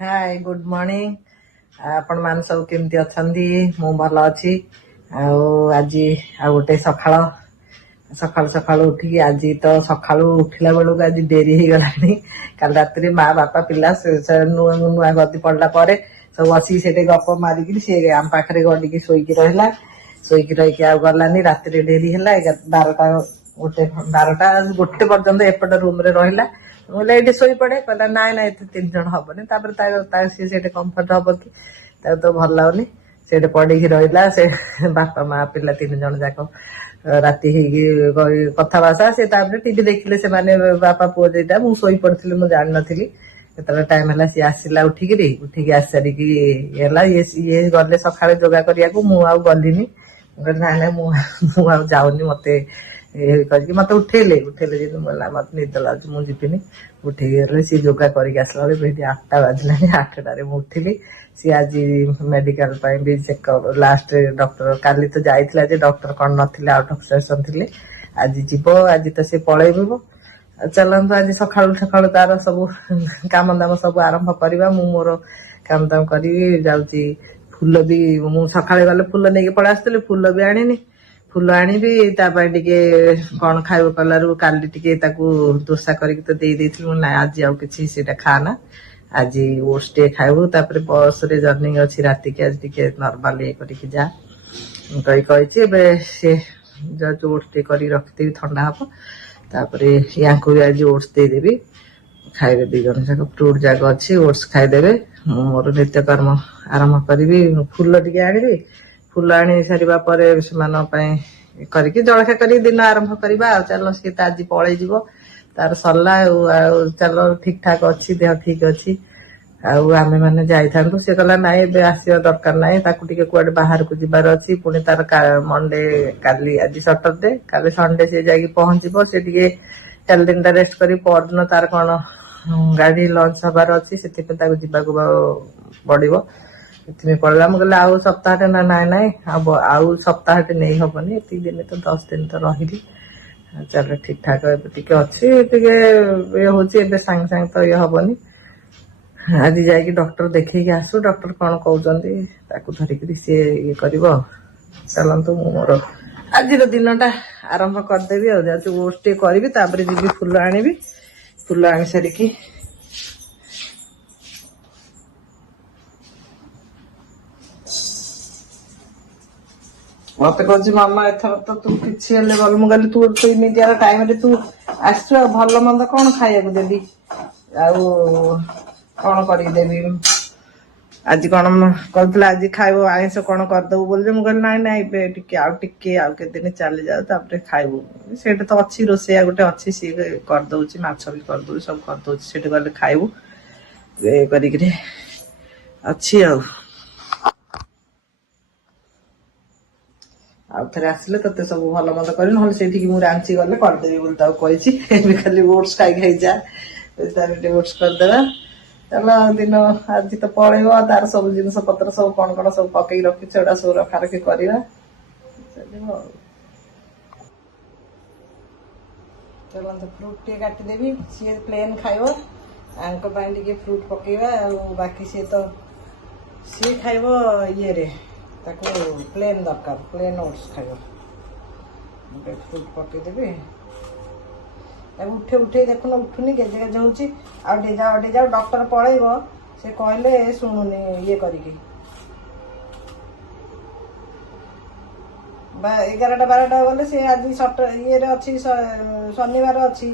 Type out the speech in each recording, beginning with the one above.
Hi good morning. आपण मान सब केमती अछंदी? मु भल अछि। आज आ गोटे सकाळ सकाळु सकाळु उठिकी आज तो सकाळु उठिला बेलू आज डेरी हो गलानी। काल रात्रि माँ बापा पिला नुआ नुआ गदी पड़ला पर सब बसी से गप मारिकी सी आम पाखे गडिकी शोईकी रहा। शोईकी रही आ गलानी राति डेरी है 12टा गोटे 12टा गोटे पर्यंत एपट रूम रे रहा। बोले ये शोई पड़े कहला नाई ना 3 जन हबनी सी कम्फर्ट हम कि तो भल लगुनि से पड़ी रहा। से बापा माँ पिला 3 जन जाक राति कथबार्ता से टीवी देखिले से बापा पुओ जेटा मु शोई पड़ी मुझे जान नी जो टाइम है सी आसला उठिकी आस सारिकी ये गले सका जोगा करने गलिनी ना ना मुझे जाऊनी मत करके मत उठेले उठेले मत निद लगे मुझे जीविनी उठे सी जोगा करके आसला 8टा बाजिला 8टारे उठिली। सी आज मेडिकल भी चेकअप लास्ट डॉक्टर काली तो जाइला डॉक्टर कौन नथिले आउट ऑफ सेशन थे। आज जीव आज तो सी पलैब चलतु आज सका सका तार सब काम दाम सब आरंभ करवा। मु मोर काम दाम करी जाऊँगी फूल भी मु सका गले फूल नहीं पड़ा आसती फूल भी आनी फूल आनीबी टे कौन खाइब कलू काली टे दोसा करके तो दे ना आज आउ कि खाना आज ओट्स टे खाइबू तापर बस रे जर्नी अच्छी राति के आज टे नर्माल ये करके जा कही सी ओट्स टे कर रखिदेवी ठंडा हम तापर या भी आज ओट्स देदेवी खाइबे 2 जन जाक फ्रूट जाक अच्छी ओट्स खाईदेवे। मोर नित्यकर्म आरंभ करी फूल टे आनी फूल आनी सारा पर से करके जलखा कर दिन आरंभ करवा। चलो सी तो आज पलैज तार सरला चलो ठीक ठाक अच्छी देह ठीक अच्छी आम मैंने जाइथां सी कहला ना आसवा दरकार ना कुआडे बाहर को जीवार अच्छी पुणी तार मंडे काली आज सटरडे काली संडे सी जा पहुंचब सी टे 4 दिन रेस्ट कर परदिन तार कौन गाड़ी लंच हबार अच्छी से पड़ो इतने पड़ा मुझे आउ सप्ताह ना ना ना आउ सप्ताह नहीं हबनी ये दिन तो 10 दिन तो रही। चलो ठीक ठाक टे अच्छी टे हूँ सांगे सांगे तो ये हबनी आज जा डॉक्टर देखे आसू डॉक्टर कौन कहते धरिकी सी ये कर चलतु मोर आज दिन आरंभ करदेवी ओट्स टे करी जी फूल आनी फूल आनी सारिकी मत कह मामा एथर तो तू किसी गल मुझे तू इमिडिया टाइम रे तू आस भल मंद कौन खाया देवी कौन करदेवी आज कौन कहते आज खाइब आइस कौन करदेबू बोल मुझे ना ना टे आउ दिन चली जाऊ खाइबू से तो अच्छी रोसैया गोटे अच्छी सी करदे माछ भी करदे सब करदे से गले खाइबू ये कर अच्छी थे आसिले ते सब भल मंद कर ना से रांची गले करदेवी बोली खाली ओट्स खाई जा ओट्स करदेवा। चलो दिन आज तो पलैब तार सब जिन पत्र सब कौन कौन सब पकई रखी सब रखा रखी करवा। चलते फ्रूट टे काटिदेवी सी प्लेन खाइब आंके फ्रूट पकेवा बाकी सी तो सी खाइब ये प्लेन दरकार प्लेन ओट्स खाइब फ्रूट पकईदेवी उठे उठे देखुन उठुनी गेजे गेजे हो अडे जाओ डॉक्टर पलैब से कहले शुणुनी ये करके 11टा 12टा गले से आज ये अच्छी शनिवार अच्छी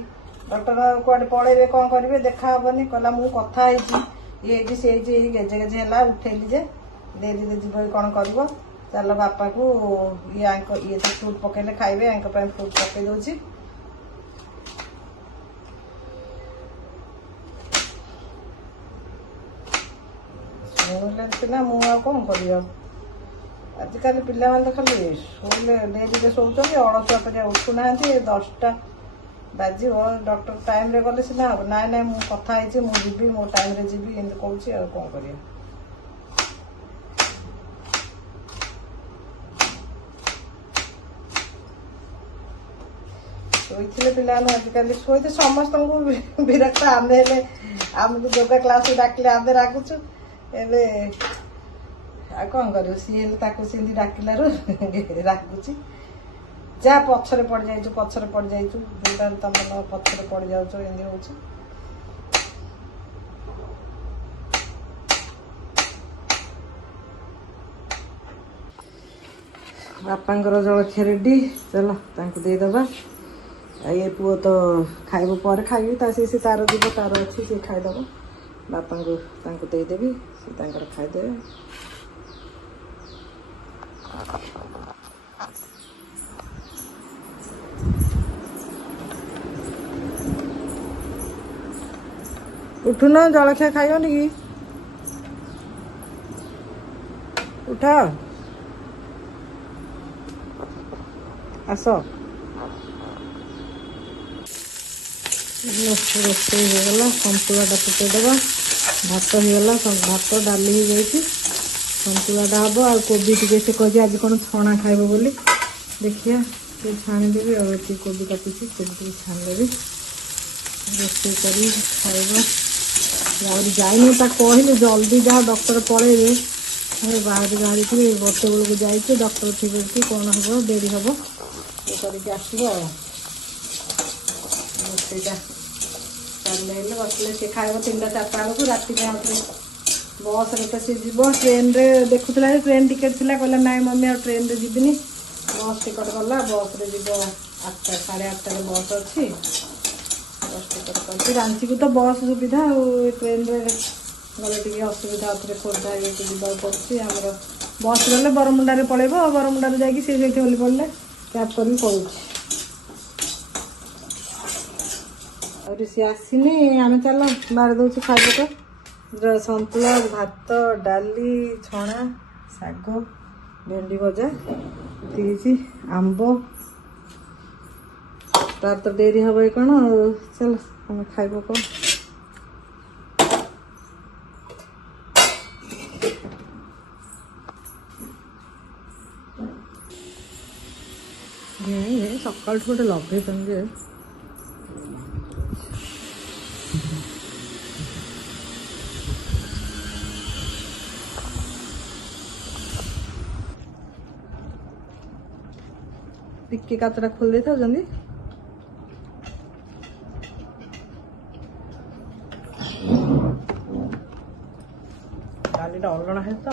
डॉक्टर कुआडे पलैबे कौन करेंगे देखा हेनी कहला मु कथा ये गेजे गेजे है उठेली जे देरी जीव कौन कर चल बापा को ये तो फ्रूट पकेले खाइबे फ्रूट पकई दौची शुणिले मु कौन कर आजिकल पिला तो खाली शोले डेरी शोचुं अलसुआ पर उठुना 10टा बाजी डॉक्टर टाइम रे गले सीना हम ना ना मु कथा जी मो टाइम रे जी कौन कर ଶୋଇଥିଲେ ପିଲାମାନେ ଆଜିକାଲି ଶୋଇତେ ସମସ୍ତଙ୍କୁ ବିରକ୍ତ। ଆମେ ହେଲେ ଆମକୁ ଯୋଗା କ୍ଲାସ୍ ଡାକିଲେ ଆମେ ରାଗୁଛୁ। ଏବେ ଆଉ କ'ଣ କରିବୁ, ସିଏ ହେଲେ ତାକୁ ସେମିତି ଡାକିଲାରୁ ରାଗୁଛି। ଯାହା ପଛରେ ପଡ଼ିଯାଇଛୁ ଯୋଉଟା ତମେ ପଛରେ ପଡ଼ିଯାଉଛ, ଏମିତି ହେଉଛି। ବାପାଙ୍କର ଜଳଖିଆ ରେଡ଼ି, ଚାଲ ତାଙ୍କୁ ଦେଇଦେବା। ଆଉ ଏ ପୁଅ ତ ଖାଇବ ପରେ, ଖାଇବି ତା ସେ ତାର ଯିବ, ତାର ଅଛି ସେ ଖାଇଦେବ। ବାପାଙ୍କୁ ତାଙ୍କୁ ଦେଇଦେବି, ସେ ତାଙ୍କର ଖାଇଦେବେ। ଉଠୁନ, ଜଳଖିଆ ଖାଇବନି କି? ଉଠ, ଆସ। ରୋଷେଇ ହେଇଗଲା, ସନ୍ତୁଳାଟା ଫୁଟେଇଦେବା। ଭାତ ହେଇଗଲା, ଭାତ ଡାଲି ହେଇଯାଇଛି, ସନ୍ତୁଳାଟା ହେବ। ଆଉ କୋବି ଟିକେ ସେ କହିଛି ଆଜି କ'ଣ ଛଣା ଖାଇବ ବୋଲି, ଦେଖିବା ଟିକେ ଛାଣିଦେବି। ଆଉ ଏତିକି କୋବି କାଟିଛି, କୋବି ଟିକେ ଛାଣିଦେବି, ରୋଷେଇ କରି ଖାଇବା। ଆହୁରି ଯାଇନି, ତା କହିଲେ ଜଲ୍ଦି ଯାହା ଡକ୍ଟର ପଳେଇବେ, ବାହାରିଥିବେ 1 ବେଳକୁ ଯାଇଛୁ, ଡକ୍ଟର ଥିବେ କି କ'ଣ ହେବ, ଡେରି ହେବ, ଇଏ କରିକି ଆସିବ। ଆଉ ରୋଷେଇଟା ଚାଲିଲେ ବସିଲେ ସେ ଖାଇବ 3ଟା 4ଟା ବେଳକୁ। ରାତିରେ ଆଉଥରେ ବସ୍ରେ ତ ସେ ଯିବ। ଟ୍ରେନ୍ରେ ଦେଖୁଥିଲା ଯେ ଟ୍ରେନ୍ ଟିକେଟ୍ ଥିଲା, କହିଲା ନାଇଁ ମମି ଆଉ ଟ୍ରେନ୍ରେ ଯିବିନି, ବସ୍ ଟିକେଟ୍ କଲା। ବସ୍ରେ ଯିବ 8ଟା 8:30ରେ ବସ୍ ଅଛି। ବସ୍ ଟିକେଟ୍ କରିଛି। ରାଞ୍ଚିକୁ ତ ବସ୍ ସୁବିଧା, ଆଉ ଟ୍ରେନ୍ରେ ଗଲେ ଟିକେ ଅସୁବିଧା। ଆଉଥରେ ଖୋର୍ଦ୍ଧା ଇଏକୁ ଯିବାକୁ ପଡ଼ୁଛି। ଆମର ବସ୍ ଗଲେ ବରମୁଣ୍ଡାରେ ପଳେଇବ, ବରମୁଣ୍ଡାରୁ ଯାଇକି ସେ ସେଇଠି ଓହ୍ଲି ପଡ଼ିଲେ କ୍ୟାବ୍ କରିକି ପଳଉଛି। ଆହୁରି ସିଏ ଆସିନି, ଆମେ ଚାଲ ବାଢ଼ି ଦେଉଛି ଖାଇବ। ସନ୍ତୁଳା, ଭାତ, ଡାଲି, ଛଣା, ଶାଗ, ଭେଣ୍ଡି ଭଜା ହେଇଛି, ଆମ୍ବ। ତାର ତ ଡେରି ହେବ କ'ଣ, ଚାଲ ଆମେ ଖାଇବ କ'ଣ। ସକାଳଠୁ ଗୋଟେ ଲଗେଇଛନ୍ତି ଯେ ଟିକେ କାଚଟା ଖୋଲି ଦେଇଥାଉଛନ୍ତି। ଡାଲିଟା ଅଲଣା ହେଇଛି ତ,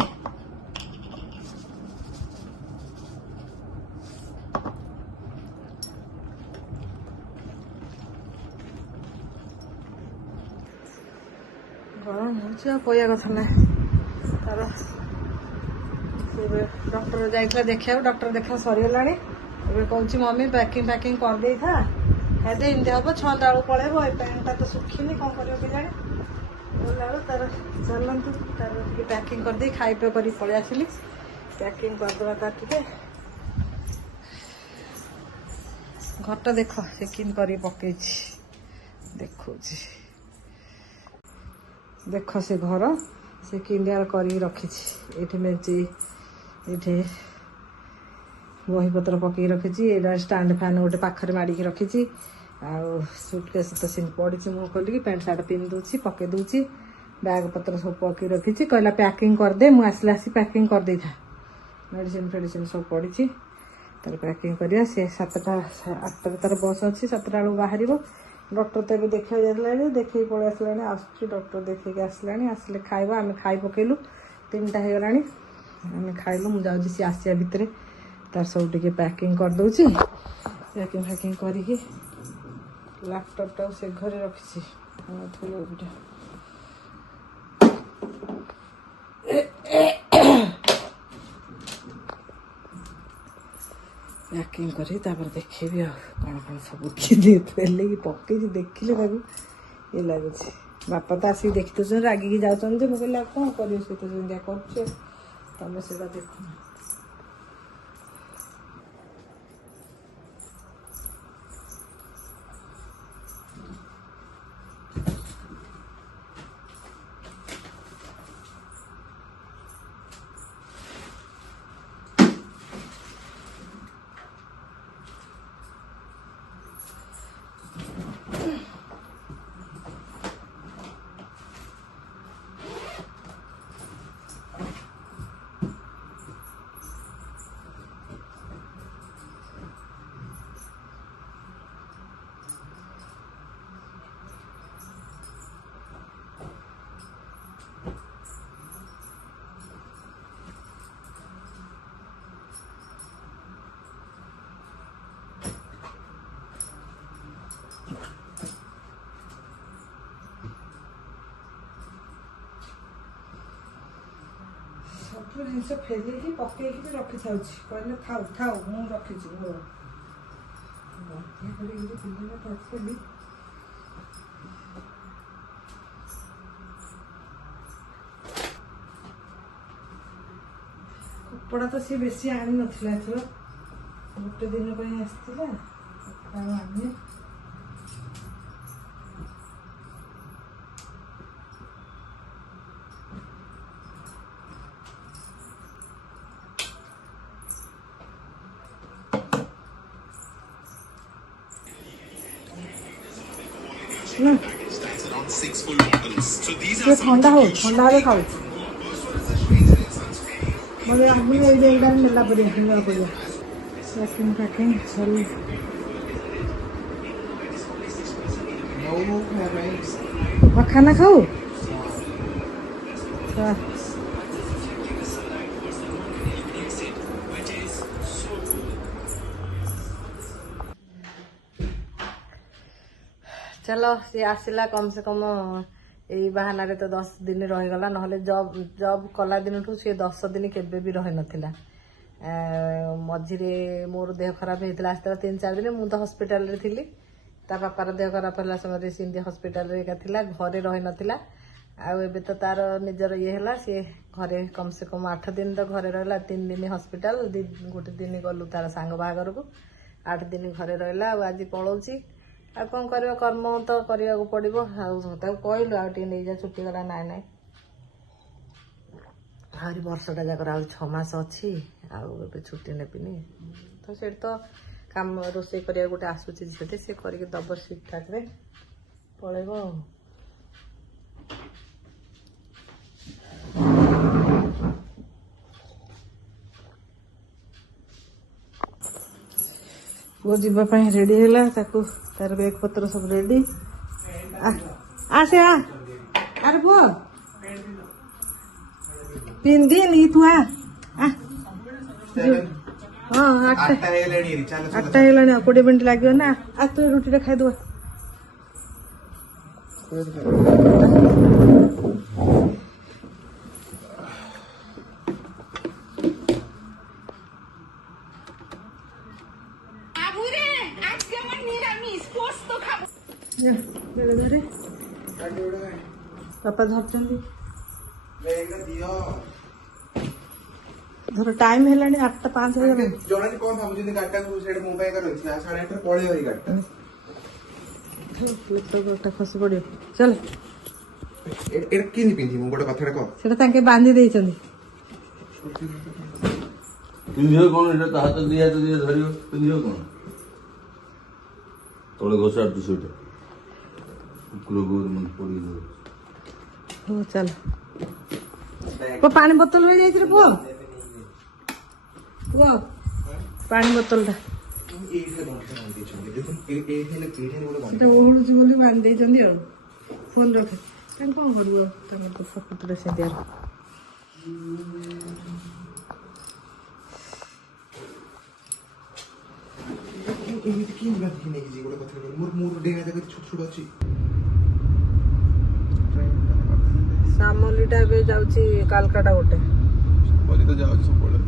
ଗରମ ହେଉଛି ଆଉ କହିବା କଥା ନାହିଁ। ତାର ଏବେ ଡକ୍ଟର ଯାଇଥିଲା ଦେଖିବାକୁ, ଡକ୍ଟର ଦେଖା ସରିଗଲାଣି। ଏବେ କହୁଛି ମମି ପ୍ୟାକିଂ କରିଦେଇଥା, ଖାଇଦେ, ଏମିତି ହେବ 6ଟା ବେଳକୁ ପଳେଇବ। ଏ ପ୍ୟାଣ୍ଟଟା ତ ଶୁଖିନି, କ'ଣ କରିବ କେଜାଣି। ଗଲାବେଳୁ ତାର ଚାଲନ୍ତୁ, ତାର ଟିକେ ପ୍ୟାକିଂ କରିଦେଇ ଖାଇବା କରିକି ପଳେଇ ଆସିଲି। ପ୍ୟାକିଂ କରିଦେବା ତାର ଟିକେ। ଘରଟା ଦେଖ ସେ କେମିତି କରିକି ପକେଇଛି, ଦେଖଉଛି ଦେଖ ସେ ଘର ସେ କିନ୍ଦିଆର କରିକି ରଖିଛି। ଏଇଠି ମେଞ୍ଚି, ଏଇଠି ବହିପତ୍ର ପକେଇକି ରଖିଛି। ଏଇଟା ଷ୍ଟାଣ୍ଡ ଫ୍ୟାନ୍ ଗୋଟେ ପାଖରେ ମାଡ଼ିକି ରଖିଛି। ଆଉ ସୁଟକେସ୍ ତ ସେମିତି ପଡ଼ିଛି, ମୁଁ ଖୋଲିକି ପ୍ୟାଣ୍ଟ ସାର୍ଟ ପିନ୍ଧି ଦେଉଛି, ପକେଇ ଦେଉଛି। ବ୍ୟାଗ୍ ପତ୍ର ସବୁ ପକେଇ ରଖିଛି। କହିଲା ପ୍ୟାକିଂ କରିଦେ, ମୁଁ ଆସିଲେ ଆସି ପ୍ୟାକିଂ କରିଦେଇଥା। ମେଡ଼ିସିନ୍ ଫେଡ଼ିସିନ୍ ସବୁ ପଡ଼ିଛି, ତାର ପ୍ୟାକିଂ କରିବା। ସେ 7ଟା 8ଟାରେ ତାର ବସ୍ ଅଛି, 7ଟା ବେଳକୁ ବାହାରିବ। ଡକ୍ଟର ତ ଏବେ ଦେଖିବାକୁ ଯାଇଥିଲା, ଦେଖେଇକି ପଳେଇ ଆସିଲାଣି। ଆସୁଛି ଡକ୍ଟର ଦେଖେଇକି ଆସିଲାଣି। ଆସିଲେ ଖାଇବ। ଆମେ ଖାଇ ପକେଇଲୁ, 3ଟା ହେଇଗଲାଣି, ଆମେ ଖାଇଲୁ। ମୁଁ ଯାଉଛି ସିଏ ଆସିବା ଭିତରେ ତାର ସବୁ ଟିକେ ପ୍ୟାକିଂ କରିଦେଉଛି। ପ୍ୟାକିଂ କରିକି ଲ୍ୟାପଟପ୍ଟାକୁ ସେ ଘରେ ରଖିଛି। ପ୍ୟାକିଂ କରି ତାପରେ ଦେଖେଇବି ଆଉ କ'ଣ ସବୁ ପେଲେଇକି ପକେଇଛି। ଦେଖିଲେ ତାକୁ ଇଏ ଲାଗୁଛି। ବାପା ତ ଆସିକି ଦେଖି ଦେଉଛନ୍ତି, ରାଗିକି ଯାଉଛନ୍ତି ଯେ। ମୁଁ କହିଲି ଆଉ କ'ଣ କରିବ, ସେ ତ ଯେମିତିଆ କରୁଛେ, ତମେ ସେଇଟା ଦେଖୁନ। ଜିନିଷ ଫେରିକି ପକେଇକି ରଖିଥାଉଛି କହିଲେ ଥାଉ ଥାଉ ମୁଁ ରଖିଛି ମୋର କପଡ଼ା ତ ସିଏ ବେଶୀ ଆଣିନଥିଲା ଏଥର ଗୋଟେ ଦିନ ପାଇଁ ଆସିଥିଲା ଆଉ ଆମେ ଥଣ୍ଡା ହଉ ଥଣ୍ଡା ହେଲେ ଖାଉଛି ମୋତେ ଆଗରୁ ଏଇଟା ନେଲା ପରିବା ନେବା ପରିବା ପ୍ୟାକିଂ ପ୍ୟାକିଂ ସରି ଖାନା ଖାଉ चलो सी आसला कम से कम यही बाहाना तो 10 दिन रहीगला ना जब जब कला दिन ठू सी 10 दिन केबे भी रही नाला मझीरे मोर देह खराब होता आसला 3-4 दिन मुझे हॉस्पिटल रे थी ता पापार देह खराब है समय सिंधी हॉस्पिटल रे थिला घरे रही नाला आबे तो तार निजर ये है सी घरे कम से कम 8 दिन तो घरे रहा 3 दिन हॉस्पिटल गोटे दिन गलु तार सांग बाहागर को 8 दिन घरे रहा आज पलाऊँगी आ कौन कर कर्म तो करने को पड़ो कहलु नहीं जा छुट्टी गला नाई नाई आहरी वर्षटा जाकर आ 6 मास अच्छी आउ छुट्टी नेबिनी तो से तो काम रोसे करिया गोटे आसूची झीटे सी करके दब ठीक ठाक रे पलैब पुओ जीवाई रेडी है तार बैग पत्र सब रेडी आसे आरे पुओ पिंधि तू हाँ 8टा है 20 मिनट लगे ना आ तू रुटी खाईदे पापा धर टाइम है 8:05 जड़ानी कौन भाई गाड़टा मोबाइल साढ़े 8 पड़े गाड़टा खसी पड़ो चल पिंधि गोटे कथा कह बांधी देइछन्ती पिंधियो कौन हाथ दिया धर पिंधियो कौन तले घोषार तू से कुकुर गोर मन पड़ी हो चल को पानी बोतल हो जाई रे पुओ पुओ पानी बोतल टा ओहळुची बोली बांध देइछन्ती फोन रख कौन करू तुम तो सपुतरे से दिया सामोलीटा ए जाउची कालकाटा गोटे बोली तो जाउची सब पड़े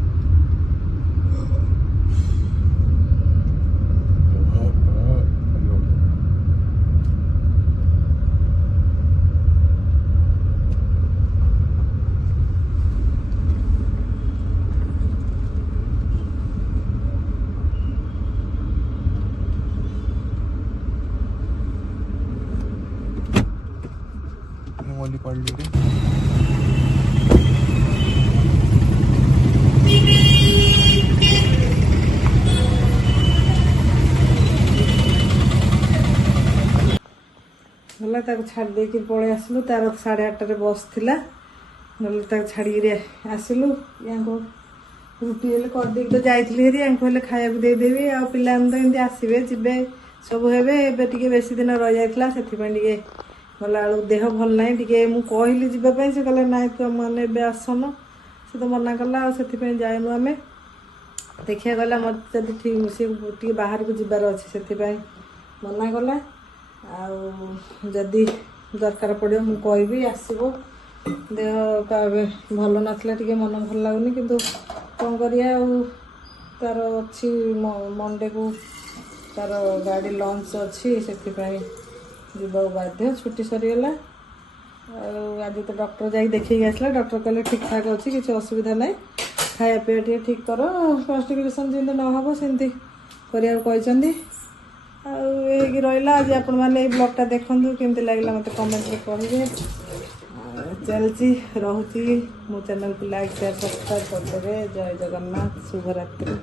वाली पढ़ ली रे छाड़ दे पलि आसलु तार 8:30 बस थिला छाड़ी आसलु या रुटी करदे तो जाइली हेरी या खाया देदेवी आ पिला तो एमती आसबे जीवे सब हे बेसी दिन रही जाता से गला बेलू देह भल ना टे मुझे जीवाई से कहला ना तु मैंने आसन से तो मना कला से जाएनु आम देखिया गला मत जब ठीक सी बाहर को जीवार अच्छे से मना कला आदि दरकार पड़ो मुझे आसब ଦେହ ଏବେ ଭଲ ନଥିଲା, ଟିକେ ମନ ଭଲ ଲାଗୁନି, କିନ୍ତୁ କ'ଣ କରିବା ଆଉ ତାର ଅଛି ମଣ୍ଡେକୁ ତାର ଗାଡ଼ି ଲଞ୍ଚ ଅଛି, ସେଥିପାଇଁ ଯିବାକୁ ବାଧ୍ୟ। ଛୁଟି ସରିଗଲା ଆଉ ଆଜି ତ ଡକ୍ଟର ଯାଇକି ଦେଖେଇକି ଆସିଲା। ଡକ୍ଟର କହିଲେ ଠିକ୍ ଠାକ୍ ଅଛି, କିଛି ଅସୁବିଧା ନାହିଁ, ଖାଇବା ପିଇବା ଟିକେ ଠିକ୍ କର, କନଷ୍ଟିପେସନ୍ ଯେମିତି ନହେବ ସେମିତି କରିବାକୁ କହିଛନ୍ତି। ଆଉ ହେଇକି ରହିଲା। ଆଜି ଆପଣମାନେ ଏଇ ବ୍ଲଗ୍ଟା ଦେଖନ୍ତୁ, କେମିତି ଲାଗିଲା ମୋତେ କମେଣ୍ଟରେ କହିବେ। ଚାଲିଛି ରହୁଛି। ମୋ ଚ୍ୟାନେଲକୁ ଲାଇକ୍ ସେୟାର ସବସ୍କ୍ରାଇବ୍ କରିଦେବେ। ଜୟ ଜଗନ୍ନାଥ, ଶୁଭରାତ୍ରି।